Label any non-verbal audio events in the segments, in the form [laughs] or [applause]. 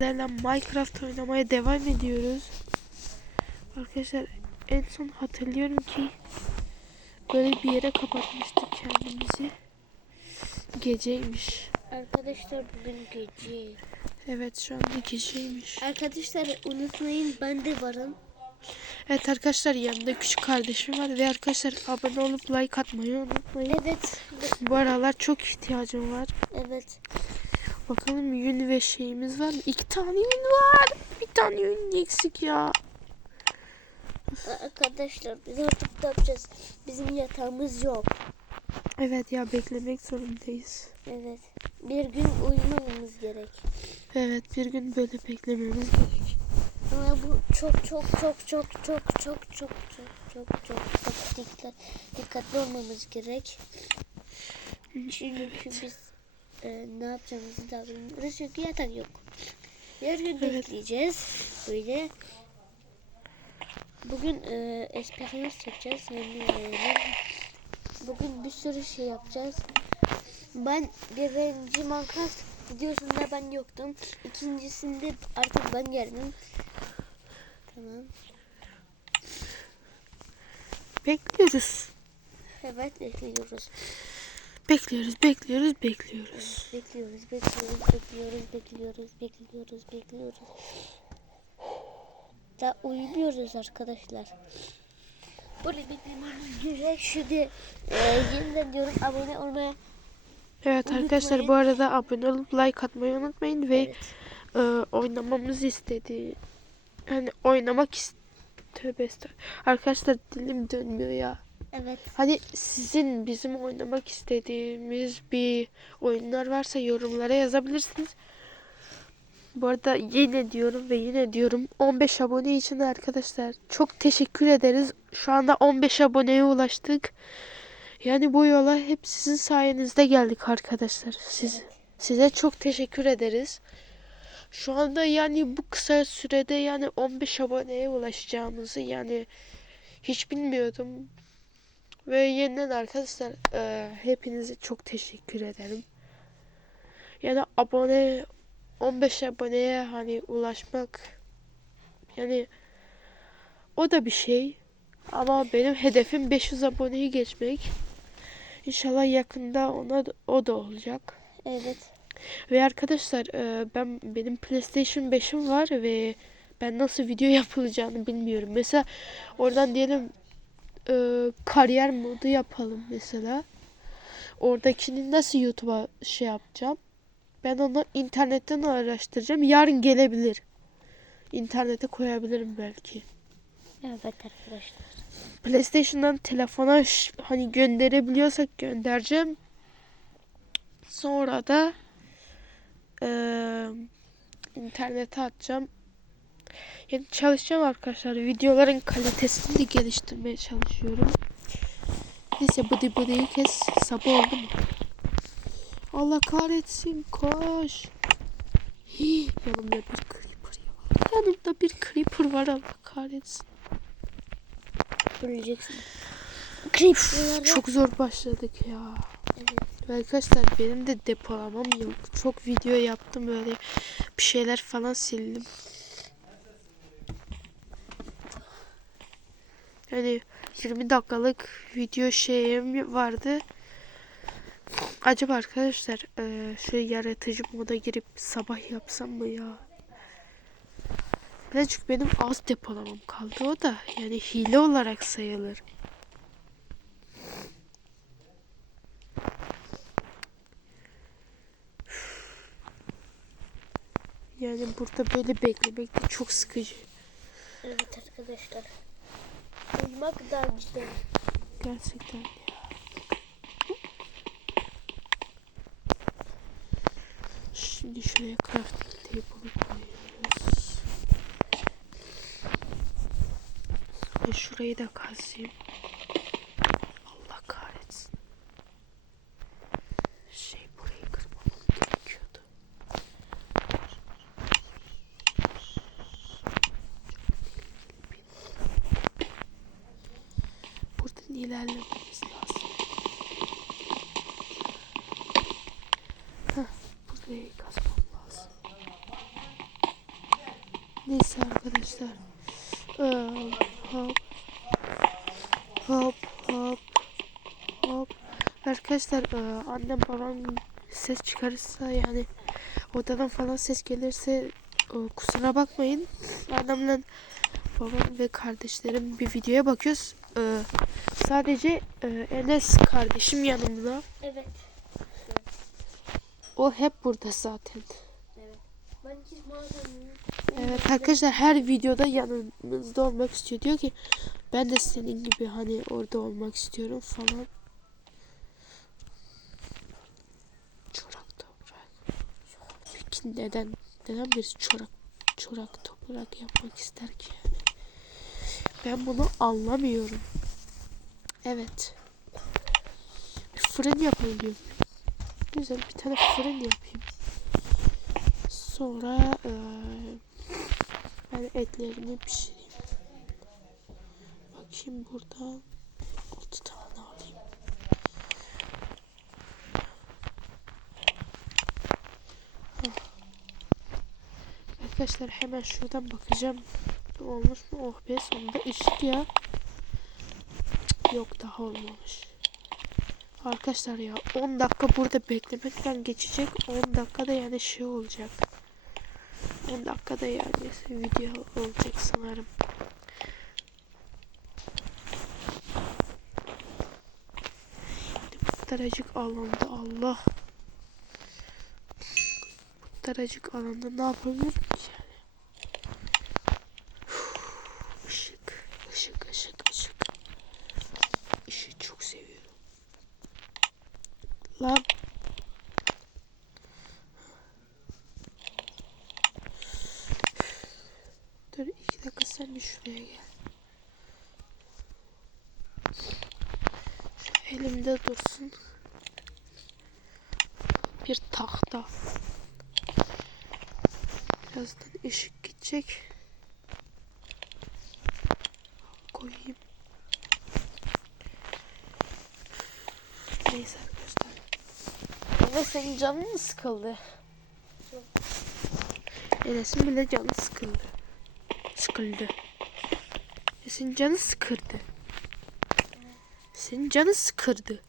sizlerle Minecraft oynamaya devam ediyoruz. Arkadaşlar en son hatırlıyorum ki böyle bir yere kapatmıştık kendimizi. Geceymiş. Arkadaşlar bugün gece. Evet şu anda geceymiş. Arkadaşlar unutmayın ben de varım. Evet arkadaşlar yanımda küçük kardeşim var ve arkadaşlar abone olup like atmayı unutmayın. Evet. Bu aralar çok ihtiyacım var. Evet. Bakalım yün ve şeyimiz var mı? İki tane yün var. Bir tane yün eksik ya. Arkadaşlar biz artık ne yapacağız? Bizim yatağımız yok. Evet ya beklemek zorundayız. Evet. Bir gün uyumamamız gerek. Evet bir gün böyle beklememiz gerek. Ama bu çok çok çok çok çok çok çok çok çok çok çok dikkat, dikkatli olmamız gerek. Çünkü biz e, ne yapacağımızı da bilmiyoruz çünkü yatak yok. Bir gün Evet. bekleyeceğiz. Böyle bugün e, esperans yapacağız. Yani, e, bugün bir sürü şey yapacağız. Ben birinci Minecraft videosunda ben yoktum. İkincisinde artık ben geldim. Tamam. Bekliyoruz. Evet bekliyoruz. Bekliyoruz, bekliyoruz, bekliyoruz. Bekliyoruz, bekliyoruz, bekliyoruz, bekliyoruz, bekliyoruz, bekliyoruz. Da uyumuyoruz arkadaşlar. Böyle beklememiz gerek. Şimdi e, yeniden diyorum abone olmaya. Evet arkadaşlar Unutmayın. bu arada abone olup like atmayı unutmayın ve Evet. e, oynamamızı istediği hani oynamak ist Tövbe estağfurullah. Arkadaşlar dilim dönmüyor ya. Evet. Hani sizin bizim oynamak istediğimiz bir oyunlar varsa yorumlara yazabilirsiniz. Bu arada yine diyorum ve yine diyorum 15 abone için arkadaşlar çok teşekkür ederiz. Şu anda 15 aboneye ulaştık. Yani bu yola hep sizin sayenizde geldik arkadaşlar. Siz, size çok teşekkür ederiz. Şu anda yani bu kısa sürede yani 15 aboneye ulaşacağımızı yani hiç bilmiyordum. Ve yeniden arkadaşlar e, hepinize çok teşekkür ederim. Yani abone 15 aboneye hani ulaşmak yani o da bir şey. Ama benim hedefim 500 aboneyi geçmek. İnşallah yakında ona da- o da olacak. Evet. Ve arkadaşlar e, ben benim PlayStation 5'im var ve ben nasıl video [laughs] yapılacağını bilmiyorum. Mesela oradan diyelim e, kariyer modu yapalım mesela. Oradakini nasıl YouTube'a şey yapacağım? Ben onu internetten araştıracağım. Yarın gelebilir. İnternete koyabilirim belki. Evet arkadaşlar. PlayStation'dan telefona hani gönderebiliyorsak göndereceğim. Sonra da eee internete atacağım. Yani çalışacağım arkadaşlar. Videoların kalitesini de geliştirmeye çalışıyorum. Neyse bıdı bıdıyı kes. Sabah oldu mu? Allah kahretsin koş. Hii, yanımda bir creeper var. Yanımda bir creeper var Allah kahretsin. Öleceksin. Creeper'lara. Çok zor başladık ya. Evet. Ve Arkadaşlar benim de depolamam yok. Çok video yaptım böyle bir şeyler falan sildim. Yani 20 dakikalık video şeyim vardı. Acaba arkadaşlar eee şöyle yaratıcı moda girip sabah yapsam mı ya? Birazcık benim az depolamam kaldı o da yani hile olarak sayılır. Yani burada böyle beklemek de çok sıkıcı. Evet arkadaşlar. Uyumak daha güzel. Gerçekten ya. Şimdi şuraya crafting table'ı koyuyoruz. Ve şurayı da kazayım. Allah kahretsin. Şey burayı kırmamam gerekiyordu. Buradan ilerlememiz lazım. Heh, burayı kazmam lazım. Neyse arkadaşlar. Ee, hop. Hop hop. Hop. Arkadaşlar e, annem babam ses çıkarırsa yani odadan falan ses gelirse e, kusura bakmayın. Annemle babam ve kardeşlerim bir videoya bakıyoruz. E, sadece e, Enes kardeşim yanımda. Evet. O hep burada zaten. Ben hiç mağazanın Evet arkadaşlar her videoda yanınızda olmak istiyor. Diyor ki ben de senin gibi hani orada olmak istiyorum falan. Çorak toprak. Peki neden neden birisi çorak çorak toprak yapmak ister ki yani? Ben bunu anlamıyorum. Evet. Bir fırın yapalım diyorum. Güzel bir tane fırın yapayım. Sonra eee ben etlerini pişireyim. Bakayım burada 6 tane alayım. Arkadaşlar hemen şuradan bakacağım. Olmuş mu? Oh be sonunda ışık ya. Yok daha olmamış. Arkadaşlar ya 10 dakika burada beklemekten geçecek. 10 dakikada yani şey olacak. 10 dakikada yani video olacak sanırım. Daracık alanda Allah. Bu alanda ne yapabilirim ki yani? Uf, Işık, ışık, ışık, ışık. Işığı çok seviyorum. Lan Dur iki dakika sen bir şuraya gel. Şu elimde dursun. Bir tahta. Birazdan ışık gidecek. Koyayım. Neyse arkadaşlar. Ama senin canın mı sıkıldı? Enes'in bile canı sıkıldı sıkıldı. E senin canı sıkırdı. Senin canı sıkırdı.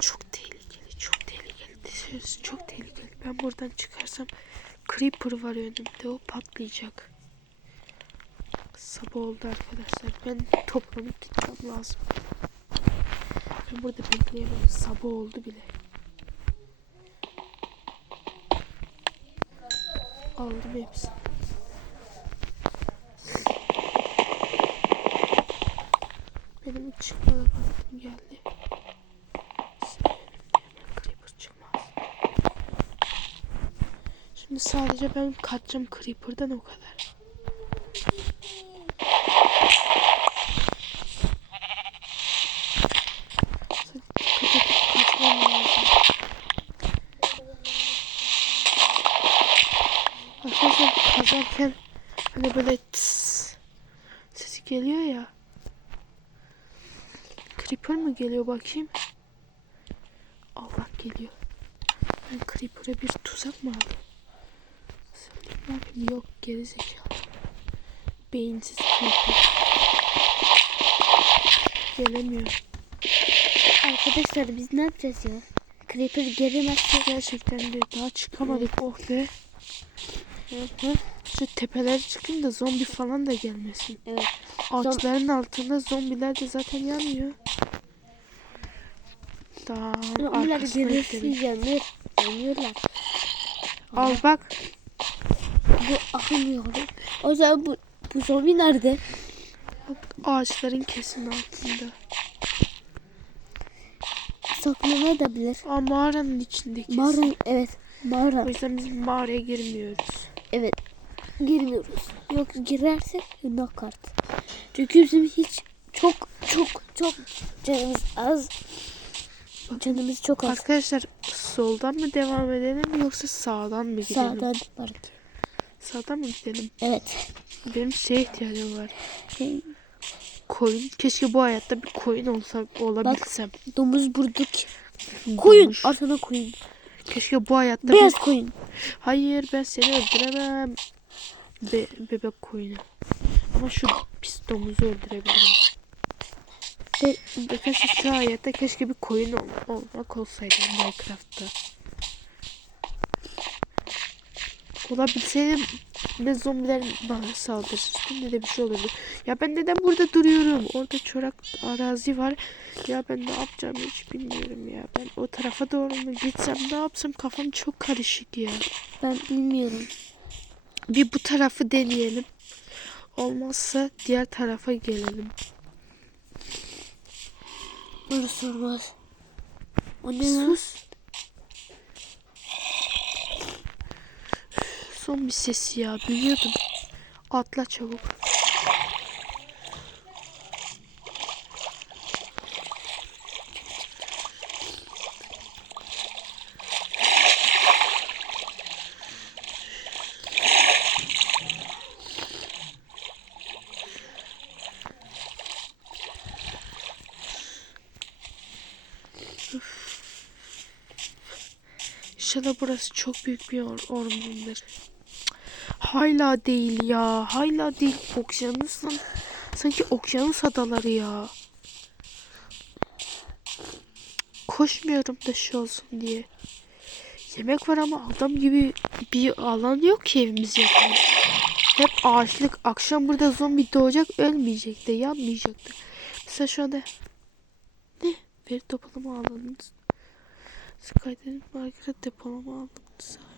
Çok tehlikeli, çok tehlikeli. Dışarısı çok tehlikeli. Ben buradan çıkarsam Creeper var önümde o patlayacak. Sabah oldu arkadaşlar. Ben toplanıp gitmem lazım. Ben burada bekleyemem. Sabah oldu bile. Aldım hepsini. Benim çıkmalı vaktim geldi. Creeper çıkmaz. Şimdi sadece ben kaçacağım Creeper'dan o kadar. Kazarken hani böyle tıs sesi geliyor ya. Creeper mı geliyor bakayım? Allah geliyor. Ben Creeper'a bir tuzak mı aldım? Söyleyeyim bakayım. Yok gerizekalı. Beyinsiz Creeper. Gelemiyor. Arkadaşlar biz ne yapacağız ya? Creeper gelemezse Gerçekten de daha çıkamadık oh be. Hı hı. Şu tepeler çıkın da zombi falan da gelmesin. Evet. Ağaçların altında zombiler de zaten yanmıyor. Daha Zombiler gidelim. yanır. Yanıyorlar. Al bak. Bu akmıyor. O zaman bu, bu zombi nerede? bak ağaçların kesin altında. Saklanabilir. Aa mağaranın içindeki. Mağara evet. Mağara. O yüzden biz mağaraya girmiyoruz. Evet. Girmiyoruz. Yok girersek knockout. Çünkü bizim hiç çok çok çok canımız az. Canımız çok az. Arkadaşlar soldan mı devam edelim yoksa sağdan mı gidelim? Sağdan var ki. Sağdan mı gidelim? Evet. Benim şeye ihtiyacım var. Şey, koyun. Keşke bu hayatta bir koyun olsa olabilsem. Domuz bulduk. Koyun. Domuz. Koyun. Keşke bu hayatta Beyaz bir... koyun. Hayır ben seni öldüremem. Be bebek koyunu. Ama şu pis domuzu öldürebilirim. Be- Arkadaşlar şu hayatta keşke bir koyun ol olmak olsaydı Minecraft'ta. Olabilseydim ne zombiler bana saldırırdı ne de bir şey olurdu. Ya ben neden burada duruyorum? Orada çorak arazi var. Ya ben ne yapacağımı hiç bilmiyorum ya. Ben o tarafa doğru mu gitsem ne yapsam kafam çok karışık ya. Ben bilmiyorum. Bir bu tarafı deneyelim. Olmazsa diğer tarafa gelelim. Orası olmaz. O ne lan? Sus. Son bir ses ya biliyordum. Atla çabuk. İnşallah burası çok büyük bir or ormandır. Hala değil ya. Hala değil. Okyanus. Sanki okyanus adaları ya. Koşmuyorum da şey olsun diye. Yemek var ama adam gibi bir alan yok ki evimiz yapalım. Hep ağaçlık. Akşam burada zombi doğacak ölmeyecek de yanmayacak da. Mesela şu anda ne? Veri toplama alanınız. Skyde'in market depolama alanı sahip.